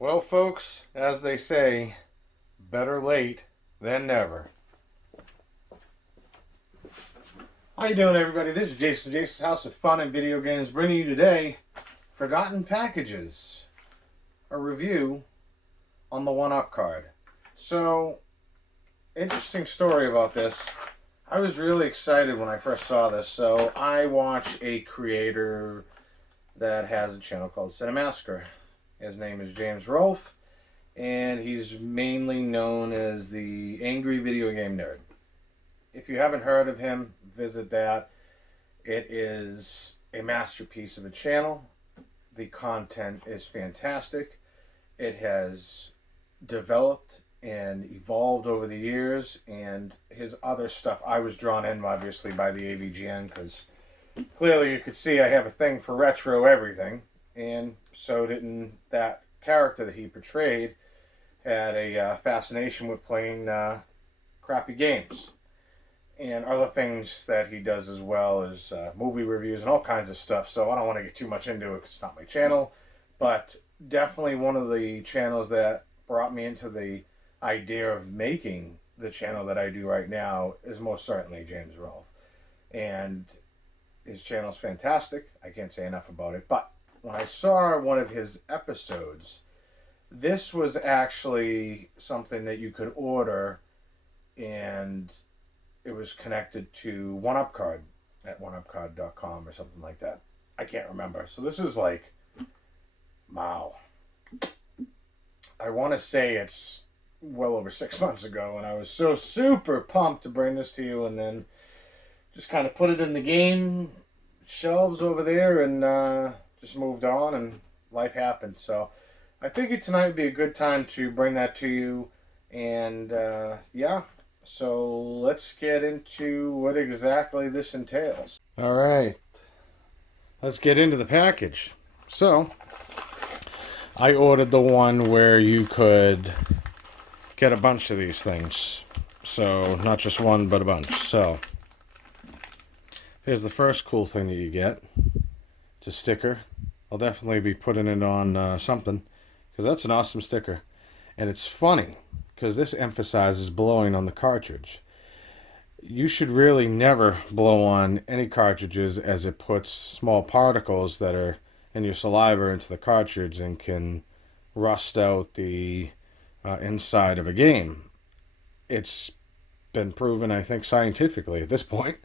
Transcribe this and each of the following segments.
Well, folks, as they say, better late than never. How you doing, everybody? This is Jason, Jason's House of Fun and Video Games, bringing you today Forgotten Packages, a review on the 1-Up card. So, interesting story about this. I was really excited when I first saw this. So, I watch a creator that has a channel called Cinemassacre. His name is James Rolfe, and he's mainly known as the Angry Video Game Nerd. If you haven't heard of him, visit that. It is a masterpiece of a channel. The content is fantastic. It has developed and evolved over the years, and his other stuff, I was drawn in obviously by the AVGN because clearly you could see I have a thing for retro everything, and so didn't that character that he portrayed. Had a fascination with playing crappy games and other things that he does as well as movie reviews and all kinds of stuff. So I don't want to get too much into it because it's not my channel, but definitely one of the channels that brought me into the idea of making the channel that I do right now is most certainly James Rolfe. And his channel is fantastic. I can't say enough about it. But when I saw one of his episodes, this was actually something that you could order, and it was connected to 1-Up card at oneupcard.com or something like that. I can't remember. So this is like, wow. I want to say it's well over 6 months ago, and I was so super pumped to bring this to you, and then just kind of put it in the game shelves over there and just moved on, and life happened. So I figured tonight would be a good time to bring that to you, and yeah, so let's get into what exactly this entails. All right, let's get into the package. So I ordered the one where you could get a bunch of these things, so not just one but a bunch. So here's the first cool thing that you get. It's a sticker. I'll definitely be putting it on something, because that's an awesome sticker. And it's funny because this emphasizes blowing on the cartridge. You should really never blow on any cartridges, as it puts small particles that are in your saliva into the cartridge and can rust out the inside of a game. It's been proven, I think, scientifically at this point,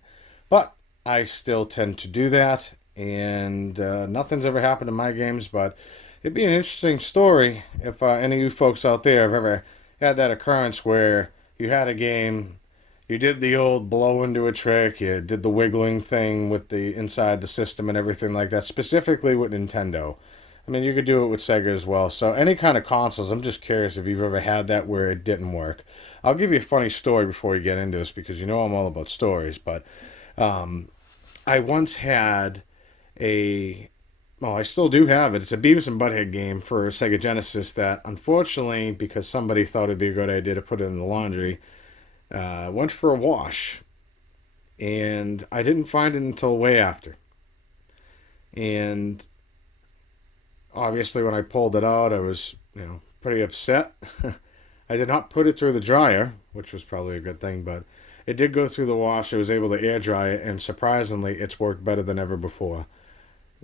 but I still tend to do that, and nothing's ever happened in my games. But it'd be an interesting story if any of you folks out there have ever had that occurrence where you had a game, you did the old blow into a trick, you did the wiggling thing with the inside the system and everything like that, specifically with Nintendo. I mean, you could do it with Sega as well. So any kind of consoles, I'm just curious if you've ever had that where it didn't work. I'll give you a funny story before we get into this, because you know I'm all about stories. But I once had well, I still do have it. It's a Beavis and Butthead game for Sega Genesis that, unfortunately, because somebody thought it'd be a good idea to put it in the laundry, went for a wash. And I didn't find it until way after. And obviously, when I pulled it out, I was, pretty upset. I did not put it through the dryer, which was probably a good thing, but it did go through the wash. I was able to air dry it, and surprisingly, it's worked better than ever before.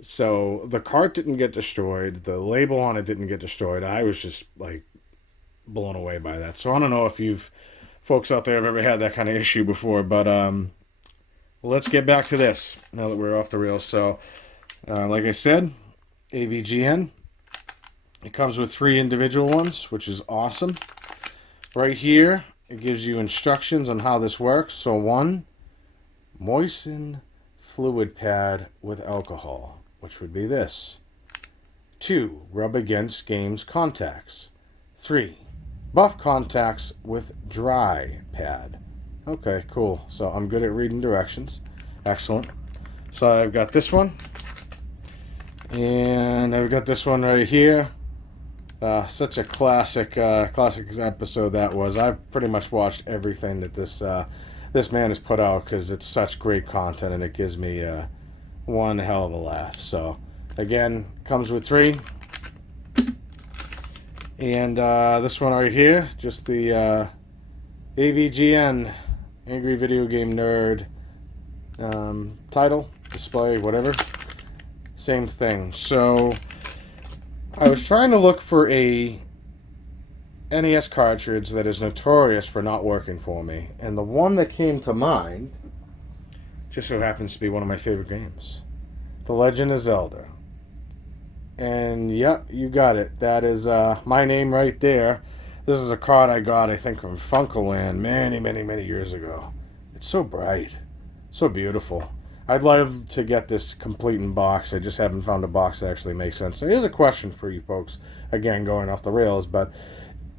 So the cart didn't get destroyed. The label on it didn't get destroyed. I was just like blown away by that. So I don't know if you've folks out there have ever had that kind of issue before, but let's get back to this now that we're off the rails. So like I said, AVGN. It comes with 3 individual ones, which is awesome. Right here, it gives you instructions on how this works. So 1, moisten fluid pad with alcohol, which would be this. 2, rub against game's contacts. 3, buff contacts with dry pad. Okay, cool. So I'm good at reading directions. Excellent. So I've got this one, and I've got this one right here. Such a classic episode that was. I've pretty much watched everything that this man has put out, because it's such great content, and it gives me one hell of a laugh. So again, comes with 3. And this one right here, just the AVGN, Angry Video Game Nerd, title, display, whatever. Same thing. So I was trying to look for a NES cartridge that is notorious for not working for me, and the one that came to mind just so happens to be one of my favorite games, The Legend of Zelda. And yep, you got it. That is my name right there. This is a card I got, I think, from Funkoland many years ago. It's so bright, so beautiful. I'd love to get this complete in box. I just haven't found a box that actually makes sense. So here's a question for you folks. Again, going off the rails, but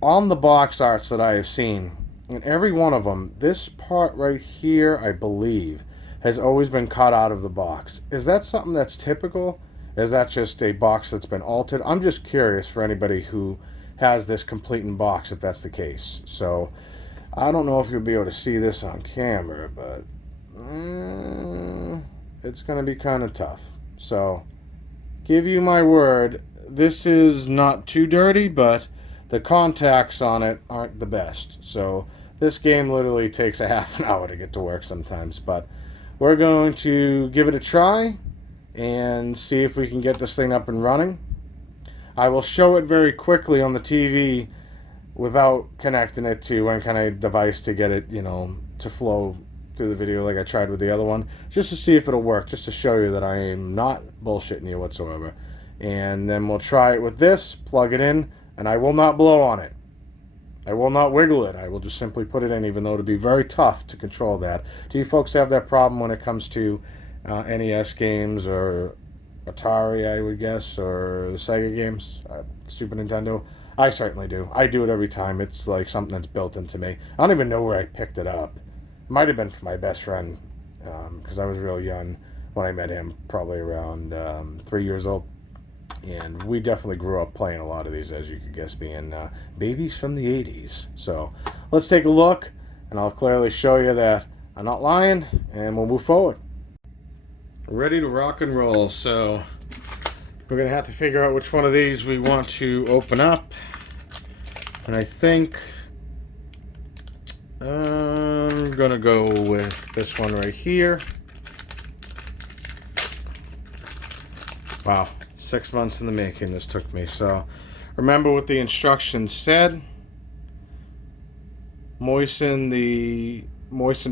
on the box arts that I have seen, in every one of them, this part right here, I believe, has always been cut out of the box. Is that something that's typical? Is that just a box that's been altered? I'm just curious for anybody who has this complete in box, if that's the case. So I don't know if you'll be able to see this on camera, but it's going to be kind of tough. So give you my word, this is not too dirty, but the contacts on it aren't the best. So this game literally takes a half an hour to get to work sometimes, but we're going to give it a try and see if we can get this thing up and running. I will show it very quickly on the TV without connecting it to any kind of device to get it, to flow through the video like I tried with the other one, just to see if it'll work, just to show you that I am not bullshitting you whatsoever. And then we'll try it with this, plug it in, and I will not blow on it. I will not wiggle it. I will just simply put it in, even though it'll be very tough to control that. Do you folks have that problem when it comes to NES games or Atari, I would guess, or the Sega games, Super Nintendo? I certainly do. I do it every time. It's like something that's built into me. I don't even know where I picked it up. It might have been from my best friend, because I was real young when I met him, probably around 3 years old. And we definitely grew up playing a lot of these, as you could guess, being babies from the 80s. So let's take a look, and I'll clearly show you that I'm not lying, and we'll move forward. Ready to rock and roll. So we're going to have to figure out which one of these we want to open up. And I think I'm going to go with this one right here. Wow. 6 months in the making this took me. So remember what the instructions said. Moisten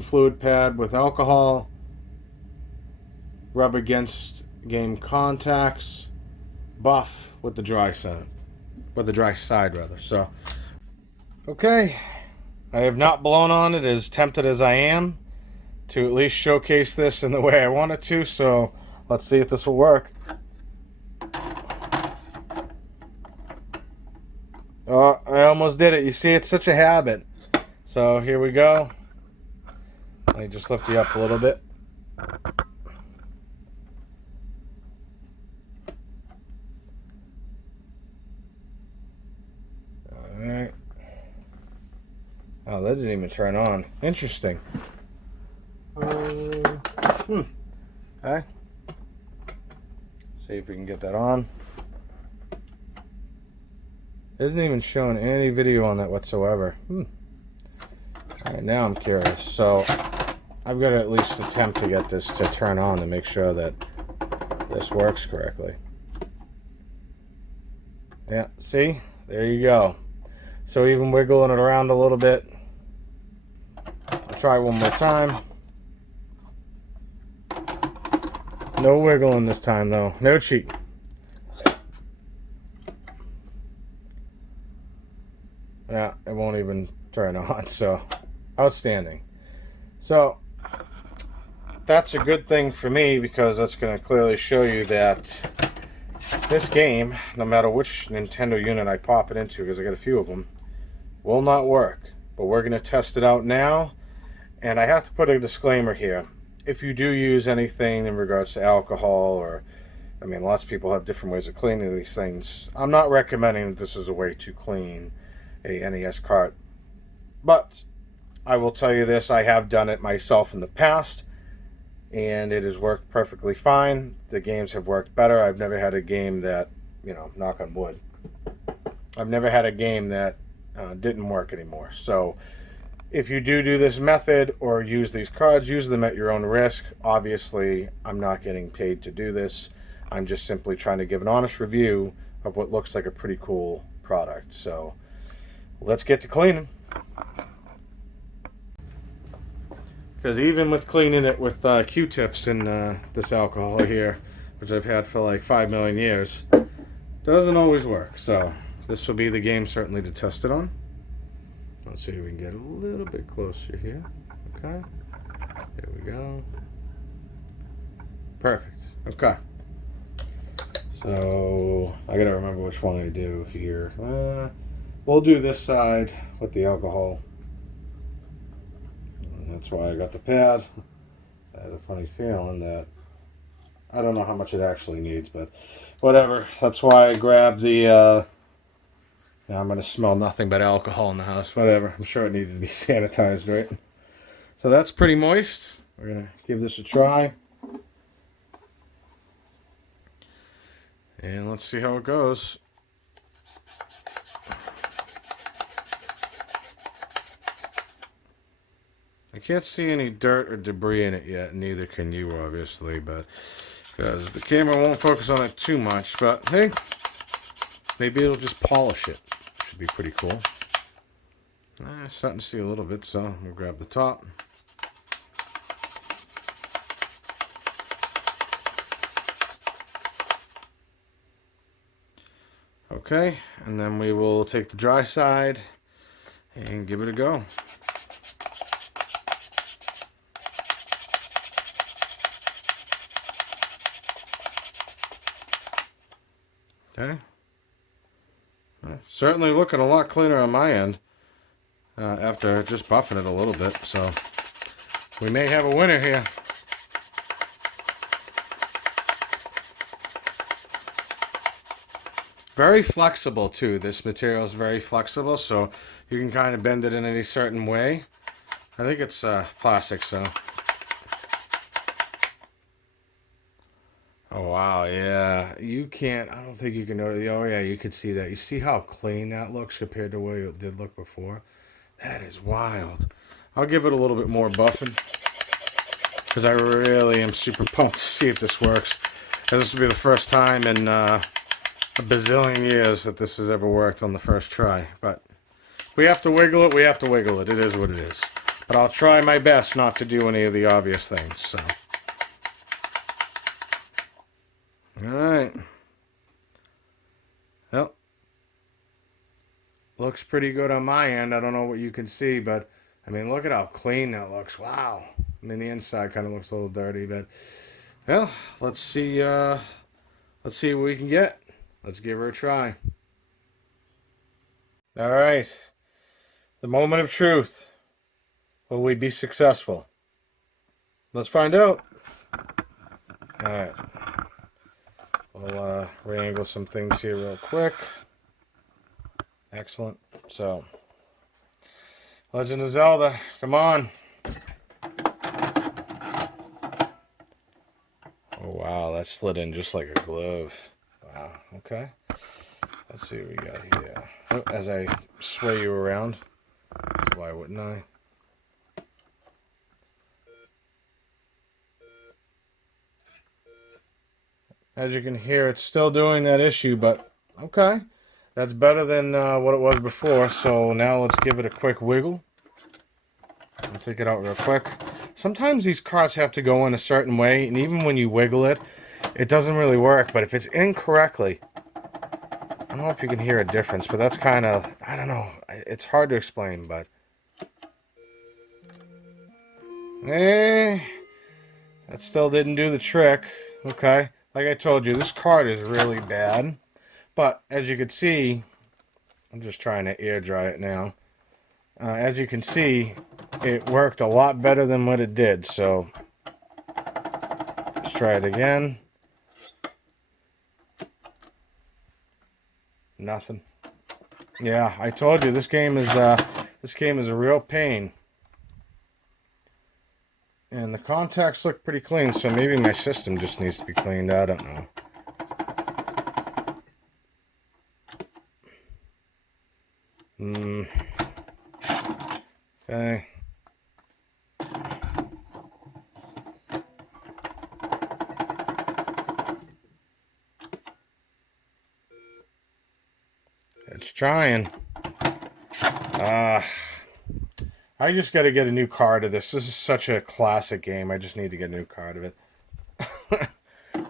fluid pad with alcohol. Rub against game contacts. Buff with the dry side. Rather. So okay. I have not blown on it, as tempted as I am to at least showcase this in the way I want it to. So let's see if this will work. Oh, I almost did it. You see, it's such a habit. So here we go. Let me just lift you up a little bit. Alright. Oh, that didn't even turn on. Interesting. Okay. See if we can get that on. Isn't even showing any video on that whatsoever. Alright, now I'm curious. So I've got to at least attempt to get this to turn on to make sure that this works correctly. Yeah, see? There you go. So even wiggling it around a little bit. I'll try one more time. No wiggling this time though. No cheating. Yeah, it won't even turn on, so outstanding. So that's a good thing for me, because that's going to clearly show you that this game, no matter which Nintendo unit I pop it into, because I got a few of them, will not work. But we're going to test it out now, and I have to put a disclaimer here. If you do use anything in regards to alcohol, or, I mean, lots of people have different ways of cleaning these things. I'm not recommending that this is a way to clean a NES cart, but I will tell you this, I have done it myself in the past, and it has worked perfectly fine. The games have worked better. I've never had a game that, knock on wood, I've never had a game that didn't work anymore. So if you do this method or use these cards, use them at your own risk. Obviously, I'm not getting paid to do this. I'm just simply trying to give an honest review of what looks like a pretty cool product. So let's get to cleaning. Because even with cleaning it with Q-tips and this alcohol here, which I've had for like 5 million years, doesn't always work. So this will be the game certainly to test it on. Let's see if we can get a little bit closer here. Okay, there we go. Perfect. Okay, so I gotta remember which one I do here. We'll do this side with the alcohol. And that's why I got the pad. I had a funny feeling that I don't know how much it actually needs, but whatever. That's why I grabbed the now I'm going to smell nothing but alcohol in the house. Whatever. I'm sure it needed to be sanitized, right? So that's pretty moist. We're going to give this a try. And let's see how it goes. I can't see any dirt or debris in it yet. Neither can you, obviously, but because the camera won't focus on it too much. But hey, maybe it'll just polish it. Should be pretty cool. Starting to see a little bit, so we'll grab the top. Okay, and then we will take the dry side and give it a go. Okay. Certainly looking a lot cleaner on my end after just buffing it a little bit, so we may have a winner here. Very flexible too. This material is very flexible, so you can kind of bend it in any certain way. I think it's plastic, so. Oh wow, yeah. You can't, I don't think you can notice. Oh yeah, you can see that. You see how clean that looks compared to the way it did look before? That is wild. I'll give it a little bit more buffing, because I really am super pumped to see if this works. And this will be the first time in a bazillion years that this has ever worked on the first try. But if we have to wiggle it, we have to wiggle it. It is what it is. But I'll try my best not to do any of the obvious things, so. Alright. Well, looks pretty good on my end. I don't know what you can see, but I mean, look at how clean that looks. Wow. I mean, the inside kind of looks a little dirty, but well, let's see what we can get. Let's give her a try. Alright. The moment of truth. Will we be successful? Let's find out. Alright. We'll re-angle some things here real quick. Excellent. So, Legend of Zelda, come on. Oh wow, that slid in just like a glove. Wow, okay. Let's see what we got here. Oh, as I sway you around, why wouldn't I? As you can hear, it's still doing that issue, but okay. That's better than what it was before, so now let's give it a quick wiggle. I'll take it out real quick. Sometimes these cards have to go in a certain way, and even when you wiggle it, it doesn't really work, but if it's incorrectly, I don't know if you can hear a difference, but that's kind of, I don't know, it's hard to explain, but that still didn't do the trick. Okay, like I told you, this card is really bad, but as you can see, I'm just trying to air dry it now. As you can see, it worked a lot better than what it did, so let's try it again. Nothing. Yeah, I told you this game is a real pain. And the contacts look pretty clean, so maybe my system just needs to be cleaned. I don't know. Okay. It's trying. I just got to get a new card of this. This is such a classic game. I just need to get a new card of it.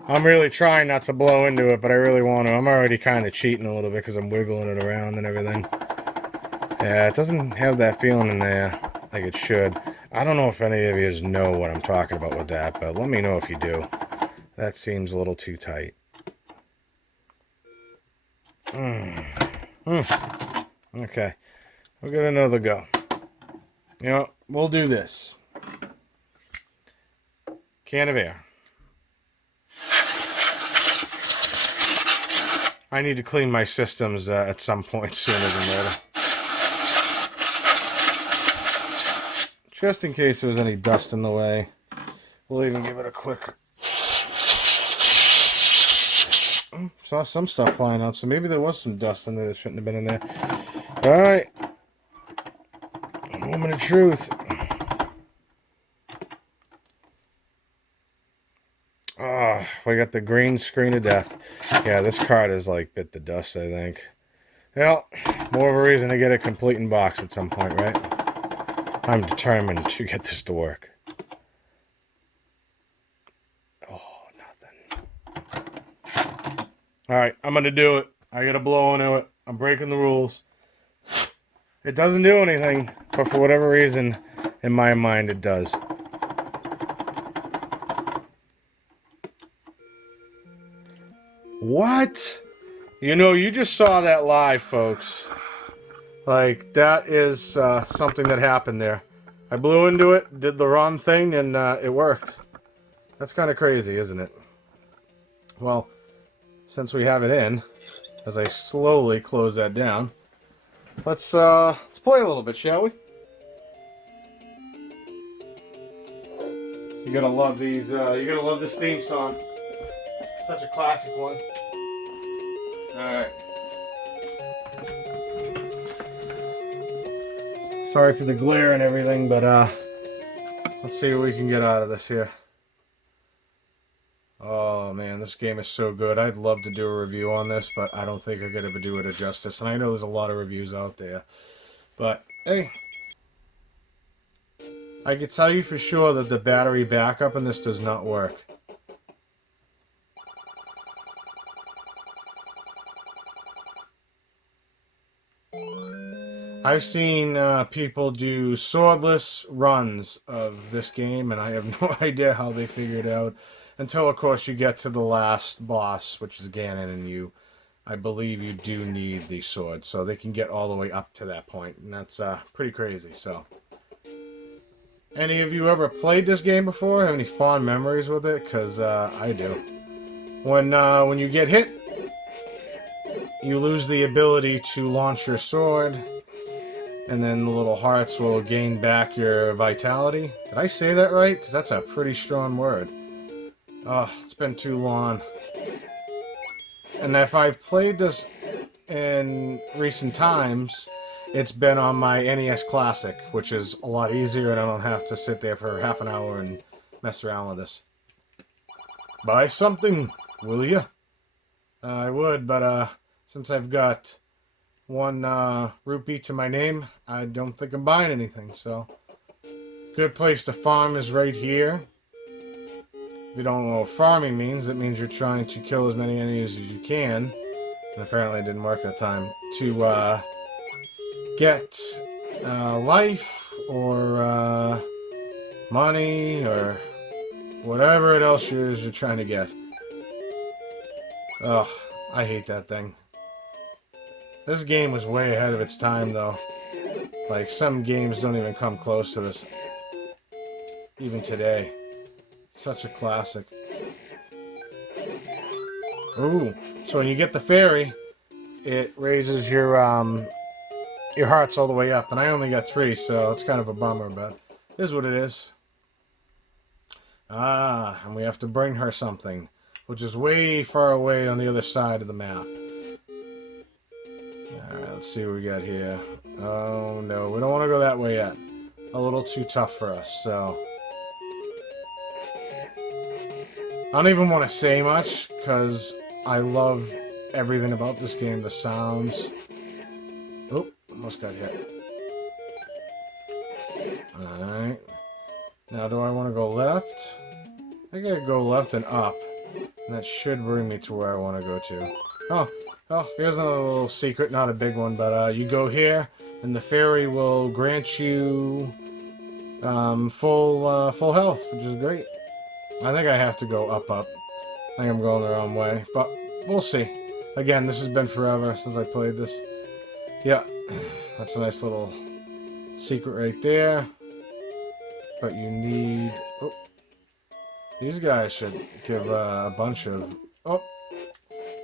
I'm really trying not to blow into it, but I really want to. I'm already kind of cheating a little bit because I'm wiggling it around and everything. Yeah, it doesn't have that feeling in there like it should. I don't know if any of you know what I'm talking about with that, but let me know if you do. That seems a little too tight. Okay, we'll get another go. You know, we'll do this. Can of air. I need to clean my systems at some point sooner than later. Just in case there was any dust in the way. We'll even give it a quick... Saw some stuff flying out, so maybe there was some dust in there that shouldn't have been in there. Alright. Moment of truth. Oh, we got the green screen of death. Yeah, this card is like bit the dust, I think. Well, more of a reason to get a complete in box at some point, right? I'm determined to get this to work. Oh, nothing. Alright, I'm going to do it. I got to blow into it. I'm breaking the rules. It doesn't do anything, but for whatever reason, in my mind, it does. What? You know, you just saw that live, folks. Like, that is something that happened there. I blew into it, did the wrong thing, and it worked. That's kind of crazy, isn't it? Well, since we have it in, as I slowly close that down, let's play a little bit, shall we? You're gonna love these. You're gonna love this theme song. Such a classic one. All right. Sorry for the glare and everything, but let's see what we can get out of this here. Oh man, this game is so good. I'd love to do a review on this, but I don't think I could ever do it justice. And I know there's a lot of reviews out there, but hey, I can tell you for sure that the battery backup in this does not work. I've seen people do swordless runs of this game, and I have no idea how they figured it out. Until, of course, you get to the last boss, which is Ganon, and I believe you do need the sword. So they can get all the way up to that point, and that's pretty crazy. So, any of you ever played this game before? Have any fond memories with it? Because I do. When you get hit, you lose the ability to launch your sword. And then the little hearts will gain back your vitality. Did I say that right? Because that's a pretty strong word. Oh, it's been too long. And if I've played this in recent times, it's been on my NES Classic, which is a lot easier and I don't have to sit there for half an hour and mess around with this. Buy something, will ya? I would, but since I've got one rupee to my name, I don't think I'm buying anything. So, good place to farm is right here. If you don't know what farming means, it means you're trying to kill as many enemies as you can. And apparently it didn't work that time. To get life or money or whatever else you're trying to get. Ugh, I hate that thing. This game was way ahead of its time, though. Like, some games don't even come close to this. Even today. Such a classic. Ooh. So when you get the fairy, it raises your hearts all the way up. And I only got 3, so it's kind of a bummer, but it is what it is. Ah, and we have to bring her something, which is way far away on the other side of the map. Alright, let's see what we got here. Oh no, we don't want to go that way yet. A little too tough for us, so... I don't even want to say much, because I love everything about this game. The sounds. Oh, almost got hit. Alright. Now, do I want to go left? I gotta go left and up. And that should bring me to where I want to go to. Oh, here's another little secret. Not a big one, but you go here, and the fairy will grant you full health, which is great. I think I have to go up. I think I'm going the wrong way, but we'll see. Again, this has been forever since I played this. Yeah, that's a nice little secret right there. But you need... Oh, these guys should give a bunch of... Oh,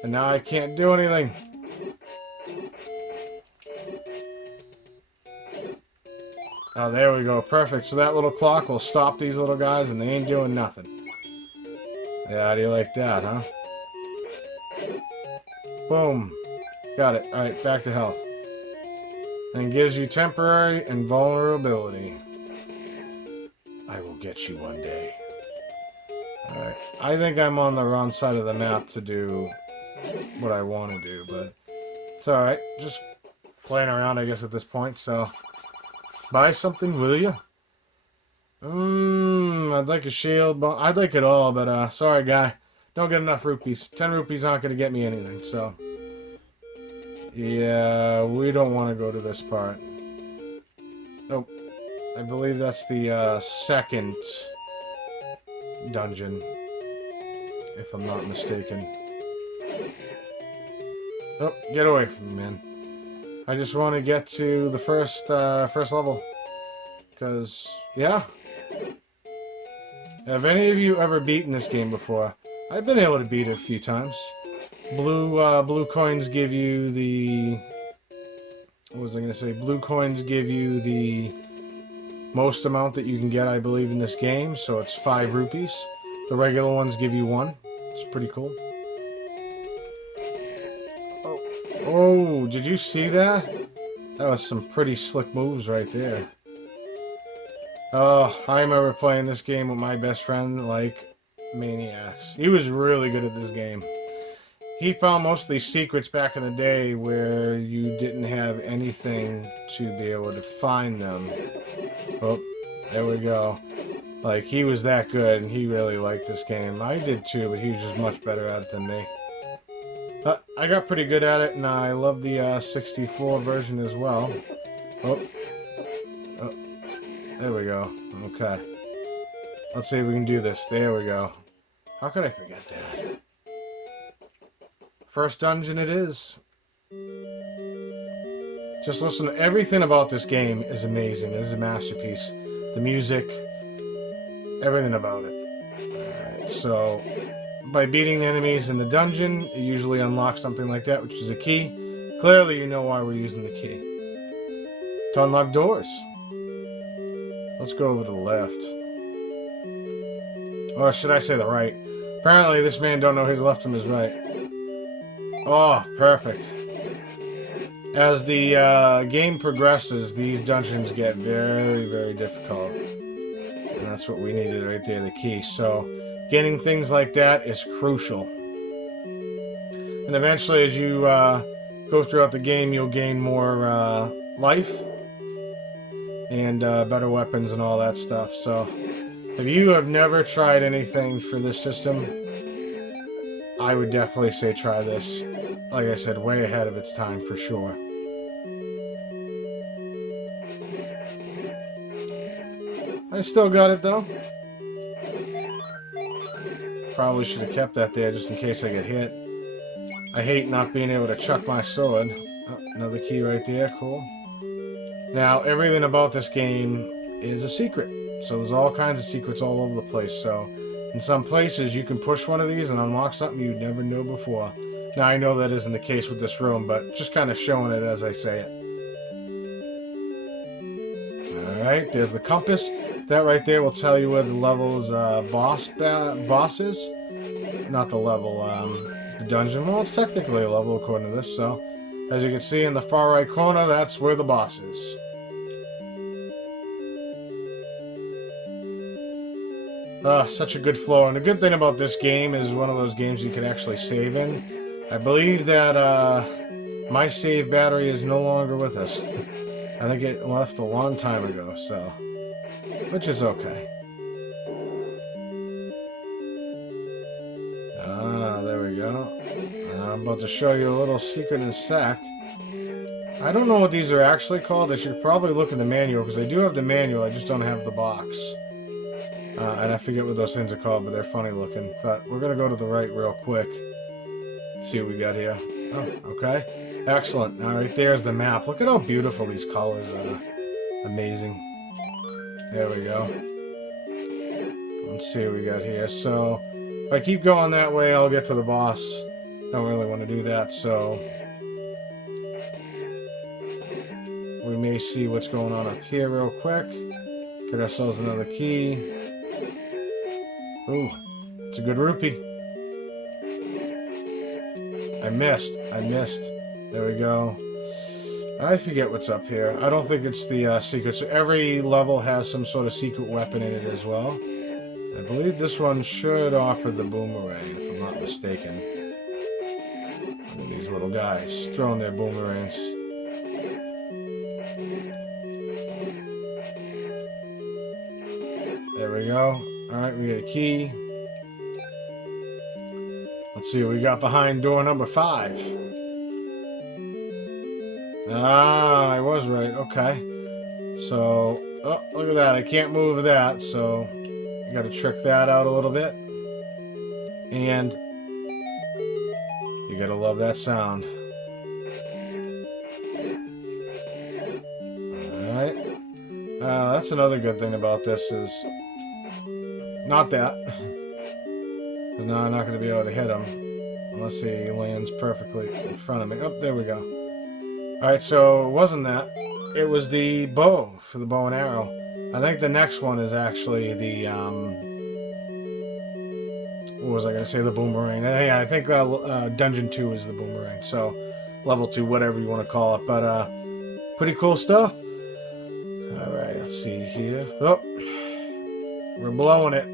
and now I can't do anything. Oh, there we go. Perfect. So that little clock will stop these little guys, and they ain't doing nothing. Yeah, how do you like that, huh? Boom. Got it. Alright, back to health. And gives you temporary invulnerability. I will get you one day. Alright. I think I'm on the wrong side of the map to do what I want to do, but it's alright. Just playing around, I guess, at this point, so... Buy something, will you? I'd like a shield, but I'd like it all, but sorry guy, don't get enough rupees. 10 rupees aren't going to get me anything, so yeah, we don't want to go to this part. Nope. I believe that's the second dungeon, if I'm not mistaken. Oh, get away from me, man. I just want to get to the first level, because yeah. Have any of you ever beaten this game before? I've been able to beat it a few times. Blue coins give you the... What was I going to say? Blue coins give you the most amount that you can get, I believe, in this game. So it's 5 rupees. The regular ones give you 1. It's pretty cool. Oh, did you see that? That was some pretty slick moves right there. Oh, I remember playing this game with my best friend like maniacs. He was really good at this game. He found most of these secrets back in the day where you didn't have anything to be able to find them. Oh, there we go. Like, he was that good, and he really liked this game. I did too, but he was just much better at it than me. But I got pretty good at it, and I love the 64 version as well. Oh. There we go. Okay. Let's see if we can do this. There we go. How could I forget that? First dungeon it is. Just listen, everything about this game is amazing. It is a masterpiece. The music, everything about it. Alright, so by beating enemies in the dungeon, it usually unlocks something like that, which is a key. Clearly you know why we're using the key. To unlock doors. Let's go over to the left. Or should I say the right? Apparently this man don't know his left from his right. Oh, perfect. As the game progresses, these dungeons get very, very difficult. And that's what we needed right there, the key. So, getting things like that is crucial. And eventually, as you go throughout the game, you'll gain more life. And better weapons and all that stuff. So, if you have never tried anything for this system, I would definitely say try this. Like I said, way ahead of its time for sure. I still got it though. Probably should have kept that there just in case I get hit. I hate not being able to chuck my sword. Oh, another key right there, cool. Now, everything about this game is a secret. So there's all kinds of secrets all over the place. So in some places you can push one of these and unlock something you'd never know before. Now I know that isn't the case with this room, but just kind of showing it as I say it. Alright, there's the compass. That right there will tell you where the level's boss is. Not the level, the dungeon. Well, it's technically a level according to this, so As you can see in the far right corner, that's where the boss is. Such a good floor. And the good thing about this game is one of those games you can actually save in. I believe that my save battery is no longer with us. I think it left a long time ago, so... which is okay. There we go. I'm about to show you a little secret in a sec. I don't know what these are actually called. I should probably look in the manual, because I do have the manual, I just don't have the box. And I forget what those things are called, but they're funny looking. But we're going to go to the right real quick. See what we got here. Oh, okay. Excellent. Now, right there's the map. Look at how beautiful these colors are. Amazing. There we go. Let's see what we got here. So, if I keep going that way, I'll get to the boss. Don't really want to do that, so... we may see what's going on up here real quick. Get ourselves another key. Ooh, it's a good rupee. I missed. There we go. I forget what's up here. I don't think it's the secret. So every level has some sort of secret weapon in it as well. I believe this one should offer the boomerang, if I'm not mistaken. Look at these little guys throwing their boomerangs. There we go. Alright, we got a key. Let's see what we got behind door number 5. Ah, I was right. Okay. So, oh, look at that. I can't move that, so you got to trick that out a little bit. And you got to love that sound. Alright. That's another good thing about this is... not that. Because now I'm not going to be able to hit him. Unless he lands perfectly in front of me. Oh, there we go. Alright, so it wasn't that. It was the bow for the bow and arrow. I think the next one is actually the, what was I going to say? The boomerang. Yeah, I think Dungeon 2 is the boomerang. So, level 2, whatever you want to call it. But, pretty cool stuff. Alright, let's see here. Oh, we're blowing it.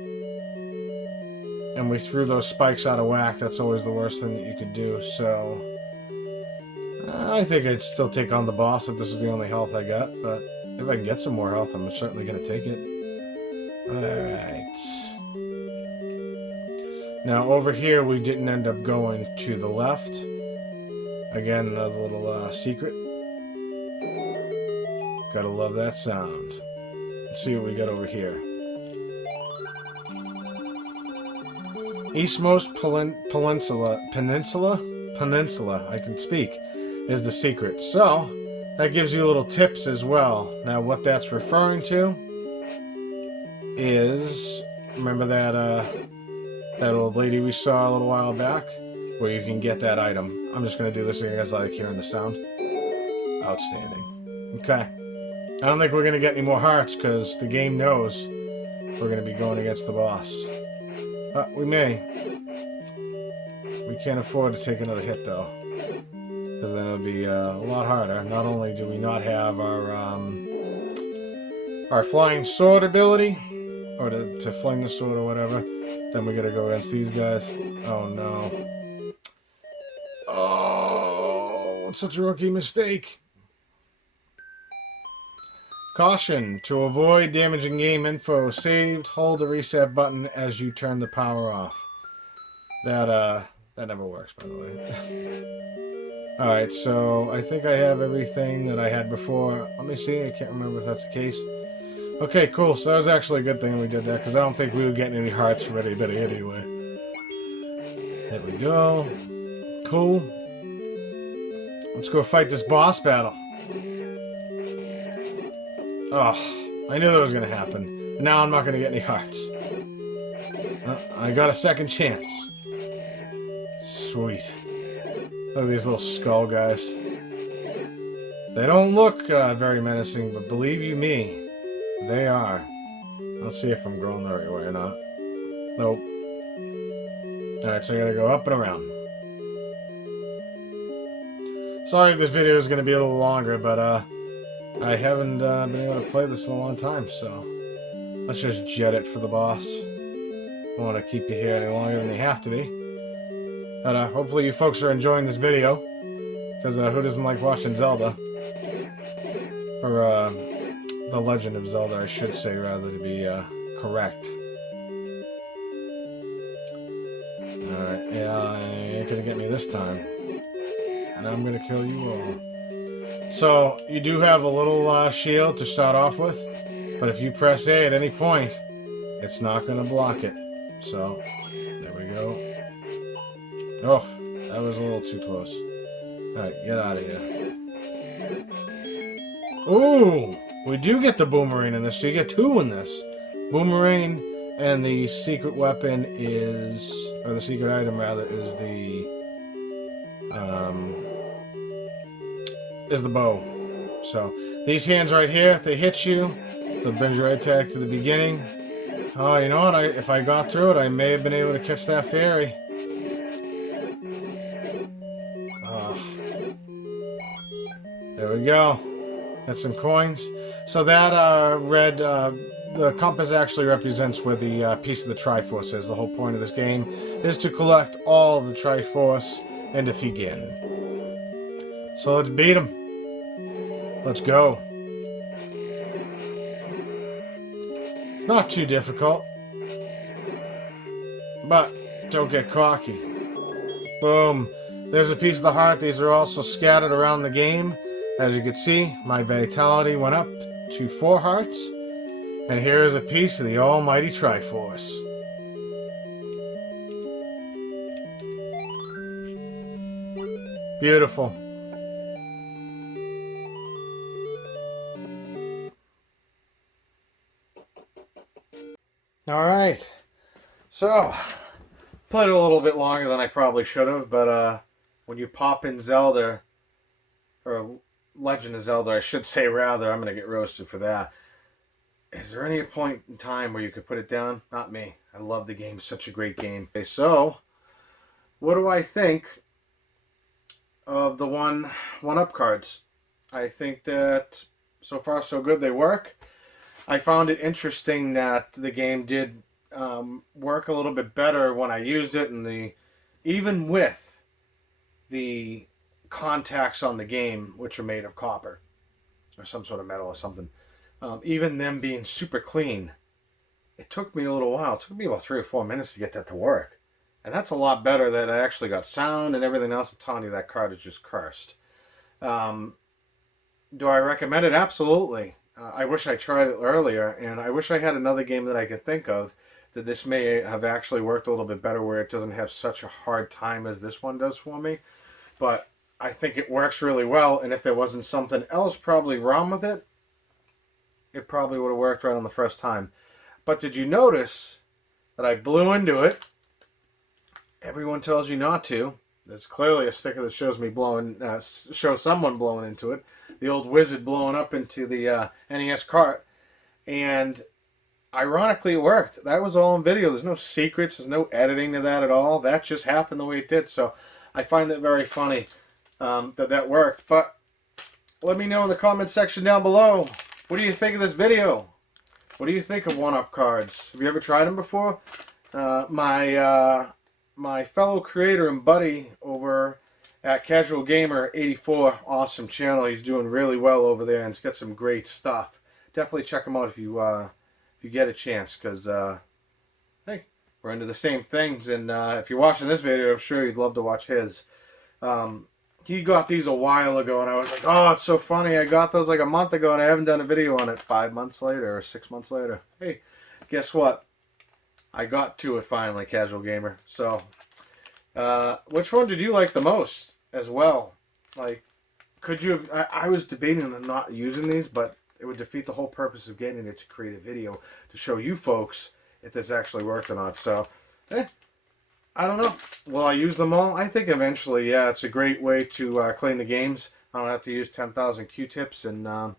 And we threw those spikes out of whack. That's always the worst thing that you could do. So, I think I'd still take on the boss if this is the only health I got. But if I can get some more health, I'm certainly going to take it. Alright. Now, over here, we didn't end up going to the left. Again, another little secret. Gotta love that sound. Let's see what we got over here. Eastmost Peninsula, I can speak, is the secret. So, that gives you little tips as well. Now, what that's referring to is, remember that old lady we saw a little while back? Where you can get that item. I'm just going to do this so you guys like hearing the sound. Outstanding. Okay. I don't think we're going to get any more hearts because the game knows we're going to be going against the boss. We may. We can't afford to take another hit, though. Because then it'll be a lot harder. Not only do we not have our flying sword ability, or to fling the sword or whatever, then we gotta go against these guys. Oh, no. Oh, it's such a rookie mistake. Caution, to avoid damaging game info saved, hold the reset button as you turn the power off. That never works, by the way. Alright, so I think I have everything that I had before. Let me see, I can't remember if that's the case. Okay, cool, so that was actually a good thing we did that, because I don't think we were getting any hearts from anybody anyway. There we go. Cool. Let's go fight this boss battle. Oh, I knew that was going to happen. Now I'm not going to get any hearts. I got a second chance. Sweet. Look at these little skull guys. They don't look very menacing, but believe you me, they are. Let's see if I'm going the right way or not. Nope. Alright, so I gotta go up and around. Sorry if this video is going to be a little longer, but I haven't been able to play this in a long time, so let's just jet it for the boss. I don't want to keep you here any longer than you have to be. But hopefully you folks are enjoying this video, because who doesn't like watching Zelda? Or The Legend of Zelda, I should say, rather, to be correct. Alright, yeah, you ain't gonna get me this time. And I'm gonna kill you all. So, you do have a little shield to start off with, but if you press A at any point, it's not gonna block it. So, there we go. Oh, that was a little too close. Alright, get out of here. Ooh! We do get the boomerang in this, so you get two in this. Boomerang, and the secret weapon is, or the secret item rather, is the bow. So, these hands right here, if they hit you, they'll bring you right back to the beginning. Oh, you know what, if I got through it, I may have been able to catch that fairy. Oh. There we go. Got some coins. So that red, the compass actually represents where the piece of the Triforce is. The whole point of this game is to collect all the Triforce and defeat Ganon. So let's beat him. Let's go. Not too difficult. But don't get cocky. Boom. There's a piece of the heart. These are also scattered around the game. As you can see, my vitality went up to 4 hearts. And here is a piece of the almighty Triforce. Beautiful. Alright. So, played a little bit longer than I probably should have, but when you pop in Zelda, or Legend of Zelda, I should say rather, I'm going to get roasted for that. Is there any point in time where you could put it down? Not me. I love the game. Such a great game. Okay, so, what do I think of the one-up cards? I think that so far so good. They work. I found it interesting that the game did work a little bit better when I used it, and even with the contacts on the game, which are made of copper or some sort of metal or something, even them being super clean, it took me a little while. It took me about 3 or 4 minutes to get that to work, and that's a lot better that I actually got sound and everything else. I'm telling you, that card is just cursed. Do I recommend it? Absolutely. I wish I tried it earlier, and I wish I had another game that I could think of that this may have actually worked a little bit better, where it doesn't have such a hard time as this one does for me. But I think it works really well, and if there wasn't something else probably wrong with it, it probably would have worked right on the first time. But did you notice that I blew into it? Everyone tells you not to. There's clearly a sticker that shows me shows someone blowing into it. The old wizard blowing up into the NES cart. And ironically, it worked. That was all in video. There's no secrets. There's no editing to that at all. That just happened the way it did. So I find that very funny that worked. But let me know in the comment section down below. What do you think of this video? What do you think of one-up cards? Have you ever tried them before? My fellow creator and buddy over at Casual Gamer 84, awesome channel. He's doing really well over there, and he's got some great stuff. Definitely check him out if you get a chance, because hey, we're into the same things, and if you're watching this video, I'm sure you'd love to watch his. He got these a while ago, and I was like, oh, it's so funny. I got those like a month ago, and I haven't done a video on it 5 months later or 6 months later. Hey, guess what? I got to it finally, Casual Gamer. So, which one did you like the most as well? Like, could you have... I was debating on not using these, but it would defeat the whole purpose of getting it to create a video to show you folks if this actually worked or not. So, I don't know. Will I use them all? I think eventually, yeah. It's a great way to clean the games. I don't have to use 10,000 Q-tips, and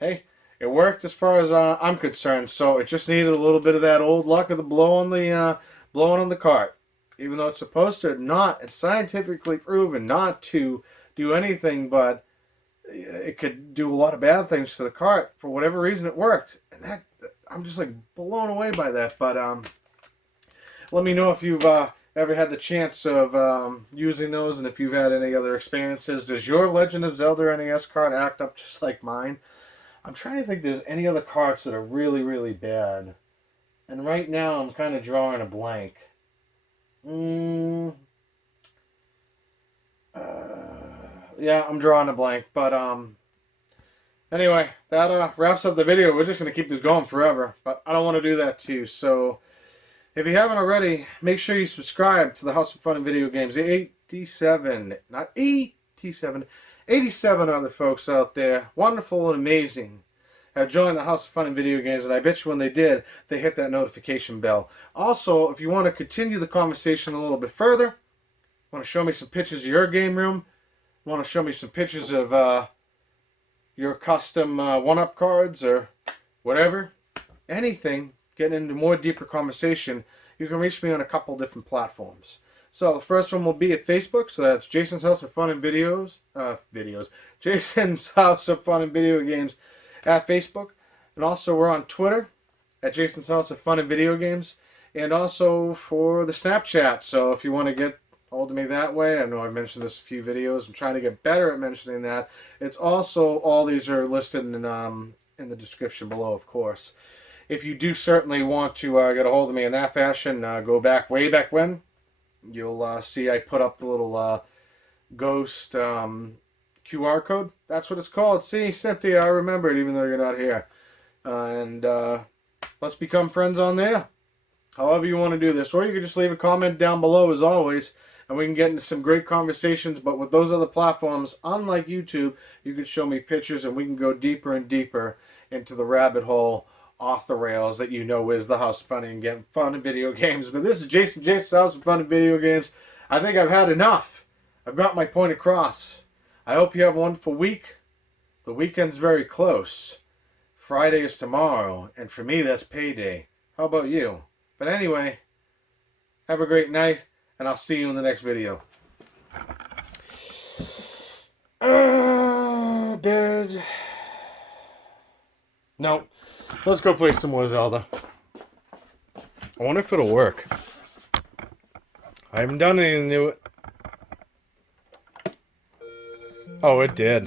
hey, it worked as far as I'm concerned. So it just needed a little bit of that old luck of the blowing on the cart. Even though it's supposed to not, it's scientifically proven not to do anything, but it could do a lot of bad things to the cart. For whatever reason, it worked, and that I'm just like blown away by that. But let me know if you've ever had the chance of using those, and if you've had any other experiences. Does your Legend of Zelda NES cart act up just like mine? I'm trying to think if there's any other carts that are really, really bad. And right now I'm kind of drawing a blank. Yeah, I'm drawing a blank. But anyway, that wraps up the video. We're just going to keep this going forever. But I don't want to do that to you. So if you haven't already, make sure you subscribe to the House of Fun and Video Games. The 87, not 87, 87 other folks out there, wonderful and amazing, have joined the House of Fun and Video Games, and I bet you when they did, they hit that notification bell. Also, if you want to continue the conversation a little bit further, want to show me some pictures of your game room, want to show me some pictures of your custom one-up cards or whatever, anything, getting into more deeper conversation, you can reach me on a couple different platforms. So the first one will be at Facebook, so that's Jason's House of Fun and Jason's House of Fun and Video Games at Facebook. And also we're on Twitter at Jason's House of Fun and Video Games, and also for the Snapchat. So if you want to get hold of me that way, I know I've mentioned this a few videos, I'm trying to get better at mentioning that. It's also, all these are listed in the description below, of course. If you do certainly want to get a hold of me in that fashion, go back, way back when, you'll see I put up the little ghost QR code. That's what it's called. See, Cynthia, I remember it even though you're not here. And let's become friends on there. However you want to do this. Or you can just leave a comment down below as always, and we can get into some great conversations. But with those other platforms, unlike YouTube, you can show me pictures and we can go deeper and deeper into the rabbit hole off the rails that you know is the House of Fun and Video Games. But this is Jason's House of Fun and Video Games. I think I've had enough. I've got my point across. I hope you have a wonderful week. The weekend's very close. Friday is tomorrow, and for me that's payday. How about you? But anyway, have a great night, and I'll see you in the next video. Bed. No. Let's go play some more Zelda. I wonder if it'll work. I haven't done anything to it. Oh, it did.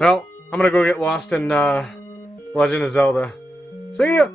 Well, I'm gonna go get lost in Legend of Zelda. See ya!